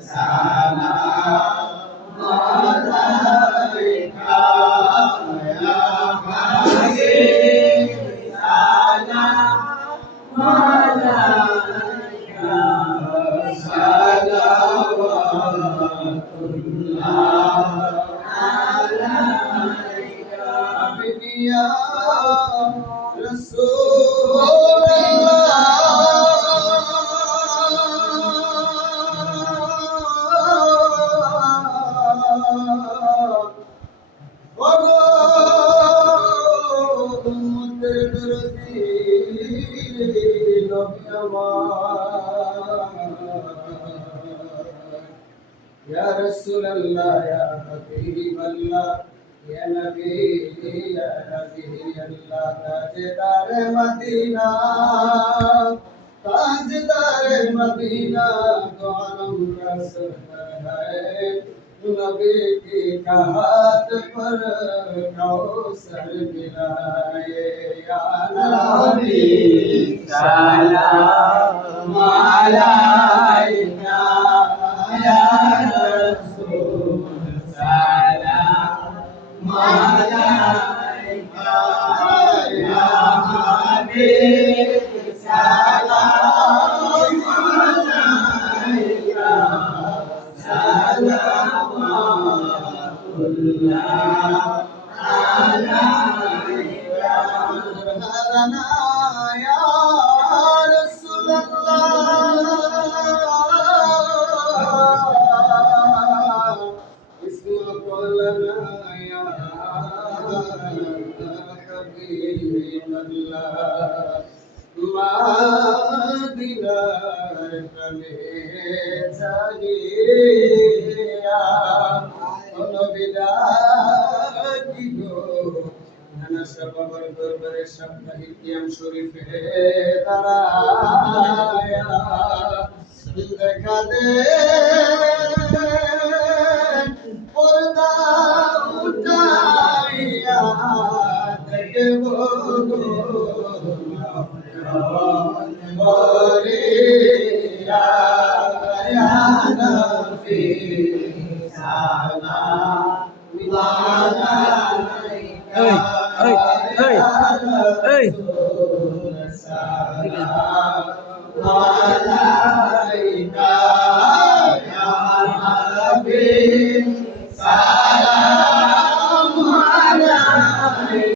salam alaika ya habib salam alaika salawatullah alaika habibi ya Ya Rasulullah, Ya Habibullah, Ya Nabi, Ya Nabi Allah, Tajdar Madina, Tajdar Madina, तो आलम का सरदार है, नबी की हाथ पर कौसर मिलाए, या नबी सलाम अलैका या रसूल सलाम अलैका या हबीब सलाम अलैका सलावतुल्लाह अलैका लना या रसूलल्लाह इसमा लना या हबीबल्लाह মাদিনার প্রাণে জাগিয়া নবীদাকি গো নানা বাবার দরবারে সাপ্তাহিক কিয়াম শরীফে দাঁড়ায়া দেখা দে পর্দা উঠাইয়া দেখব গো Gloria ya Nabi salam alaika ya Rasul salam